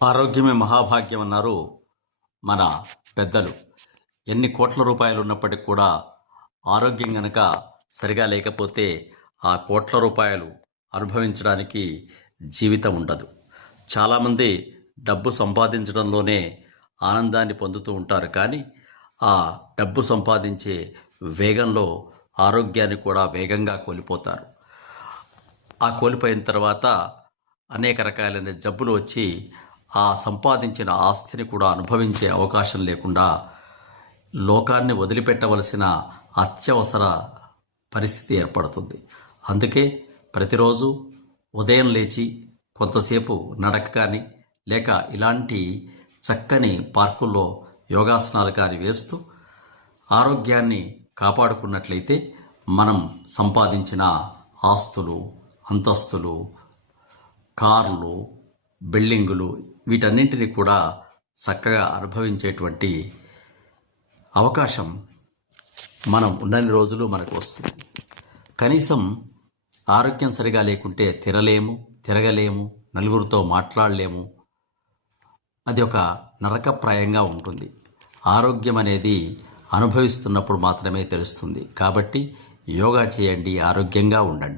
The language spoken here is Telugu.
ఆరోగ్యమే మహాభాగ్యం అన్నారు మన పెద్దలు. ఎన్ని కోట్ల రూపాయలు ఉన్నప్పటికీ కూడా ఆరోగ్యం గనక సరిగా లేకపోతే ఆ కోట్ల రూపాయలు అనుభవించడానికి జీవితం ఉండదు. చాలామంది డబ్బు సంపాదించడంలోనే ఆనందాన్ని పొందుతూ ఉంటారు, కానీ ఆ డబ్బు సంపాదించే వేగంలో ఆరోగ్యాన్ని కూడా వేగంగా కోల్పోతారు. ఆ కోల్పోయిన తర్వాత అనేక రకాలైన జబ్బులు వచ్చి ఆ సంపాదించిన ఆస్తిని కూడా అనుభవించే అవకాశం లేకుండా లోకాన్ని వదిలిపెట్టవలసిన అత్యవసర పరిస్థితి ఏర్పడుతుంది. అందుకే ప్రతిరోజు ఉదయం లేచి కొంతసేపు నడక కానీ లేక ఇలాంటి చక్కని పార్కుల్లో యోగాసనాలు కానీ వేస్తూ ఆరోగ్యాన్ని కాపాడుకున్నట్లయితే మనం సంపాదించిన ఆస్తులు, అంతస్తులు, కార్లు, బిల్డింగులు వీటన్నింటినీ కూడా చక్కగా అనుభవించేటువంటి అవకాశం మనం ఉన్నన్ని రోజులు మనకు వస్తుంది. కనీసం ఆరోగ్యం సరిగా లేకుంటే తిరగలేము, నలుగురితో మాట్లాడలేము. అది ఒక నరకప్రాయంగా ఉంటుంది. ఆరోగ్యం అనేది అనుభవిస్తున్నప్పుడు మాత్రమే తెలుస్తుంది. కాబట్టి యోగా చేయండి, ఆరోగ్యంగా ఉండండి.